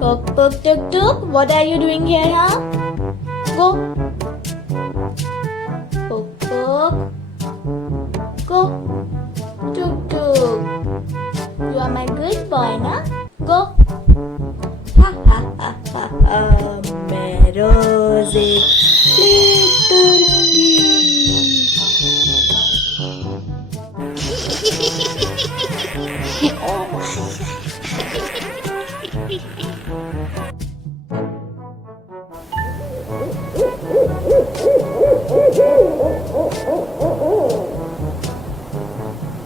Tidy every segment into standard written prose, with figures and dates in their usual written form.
Poke, poke, tuk, tuk. What are you doing here, huh? Go. Poke, poke. Go. Tuk, tuk. You are my good boy, na? Go. Ha ha ha ha ha. मैं रोज एक plate तोड़ूंगी.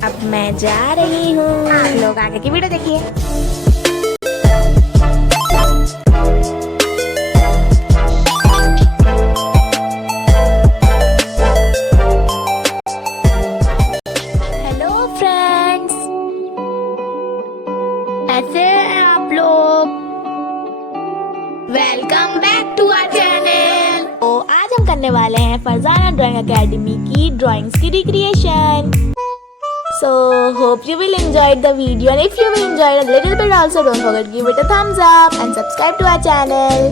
अब मैं जा रही हूँ. आप लोग आगे की वीडियो देखिए. हेलो फ्रेंड्स, कैसे हैं आप लोग? Welcome back to our channel. तो आज हम करने वाले हैं फरजाना ड्राइंग एकेडमी की ड्राइंग्स की recreation. So hope you will enjoy the video, and if you will enjoy it a little bit also, don't forget to give it a thumbs up and subscribe to our channel.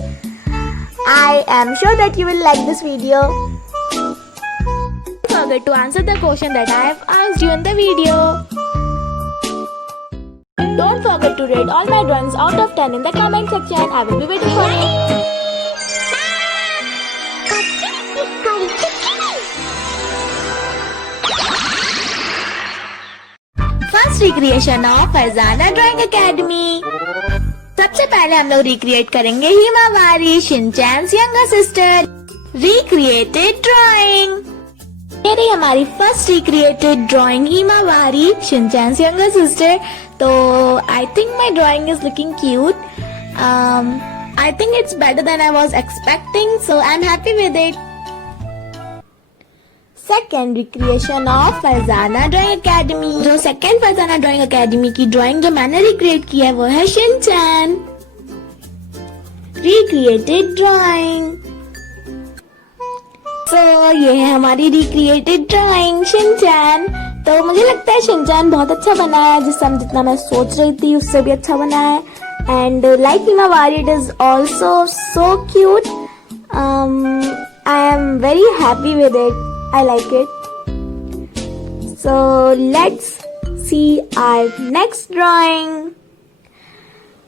I am sure that you will like this video. Don't forget to answer the question that I have asked you in the video. Don't forget to rate all my drawings out of 10 in the comment section. I will be waiting for it. First recreation of Farzana drawing academy. सबसे पहले हम लोग recreate करेंगे Himawari Shinchan's younger sister recreated drawing. ये रही हमारी first recreated drawing Himawari Shinchan's younger sister. तो I think my drawing is looking cute. I think it's better than I was expecting, so I am happy with it. Second recreation of Farzana drawing academy. जो second Farzana drawing academy की drawing जो मैंने recreate की है वो है Shinchan recreated drawing. तो ये है हमारी रिक्रिएटेड ड्राइंग शिनचैन. तो मुझे लगता है शिनचैन बहुत अच्छा बना है, जितना मैं सोच रही थी उससे भी अच्छा बना है. And like Himawari it is also so cute. I am very happy with it. I like it. So let's see our next drawing.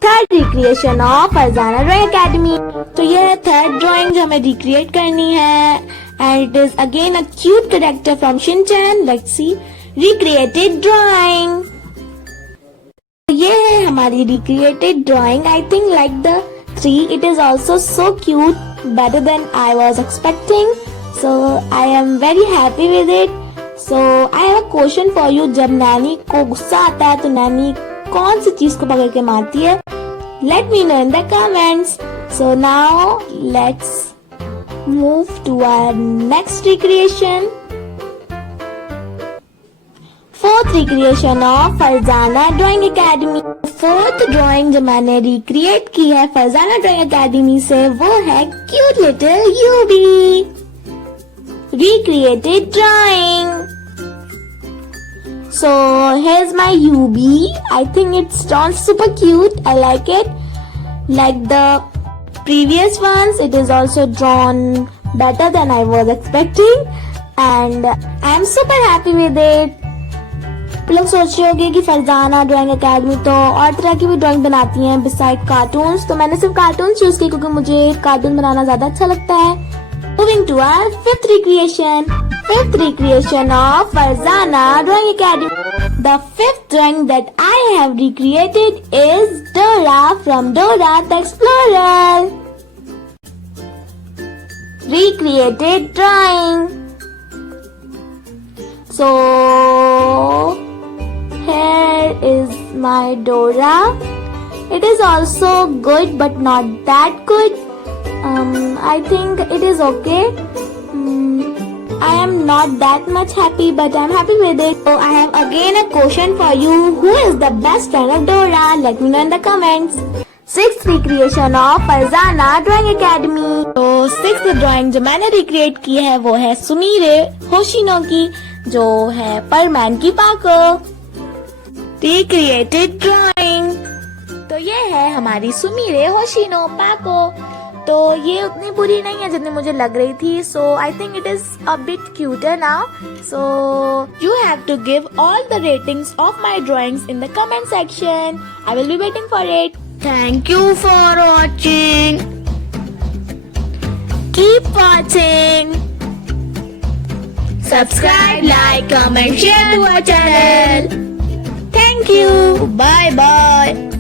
Third recreation of Faizaan Drawing Academy. तो ये है थर्ड ड्राइंग जो हमें recreate करनी है. And it is again a cute character from Shin-chan. Let's see. Recreated drawing. ये है हमारी recreated drawing. I think like the tree, it is also so cute. Better than I was expecting. So I am very happy with it. So I have a question for you. जब नैनी को गुस्सा आता है तो नैनी कौन सी चीज को पकड़ के मारती है? Let me know in the comments. So now let's move to our next recreation. Fourth recreation of Farzana Drawing Academy. Fourth drawing जो मैंने रिक्रिएट की है फरजाना ड्राइंग एकेडमी से वो है क्यूट लिटिल यूबी recreated drawing. So here's my UB. I think it's drawn super cute. I like it. Like the previous ones, it is also drawn better than I was expecting, and I'm super happy with it. लोग सोच रहे होंगे कि Farzana drawing academy तो और तरह की भी ड्राइंग बनाती हैं बिसाइड कार्टून्स. तो मैंने सिर्फ कार्टून चूज किए क्योंकि मुझे कार्टून बनाना ज्यादा अच्छा लगता है. Moving to our fifth recreation. Fifth recreation of Farzana Drawing Academy. The fifth drawing that I have recreated is Dora from Dora the Explorer. Recreated drawing. So here is my Dora. It is also good but not that good. I think it is okay. I am not that much happy, but I'm happy with it. So I have again a question for you. Who is the best friend of Dora? Let me know in the comments. Sixth recreation of Farzana Drawing Academy. तो sixth drawing जो मैंने recreate की है वो है Sumire होशिनो की, जो है परमैन की पाको. Recreated drawing. तो ये है हमारी सुमीरे होशिनो पाको। तो ये उतनी बुरी नहीं है जितनी मुझे लग रही थी, so I think it is a bit cuter now. So you have to give all the ratings of my drawings in the comment section. I will be waiting for it. Thank you for watching. Keep watching. Subscribe, like, comment, share to our channel. Thank you. Bye bye.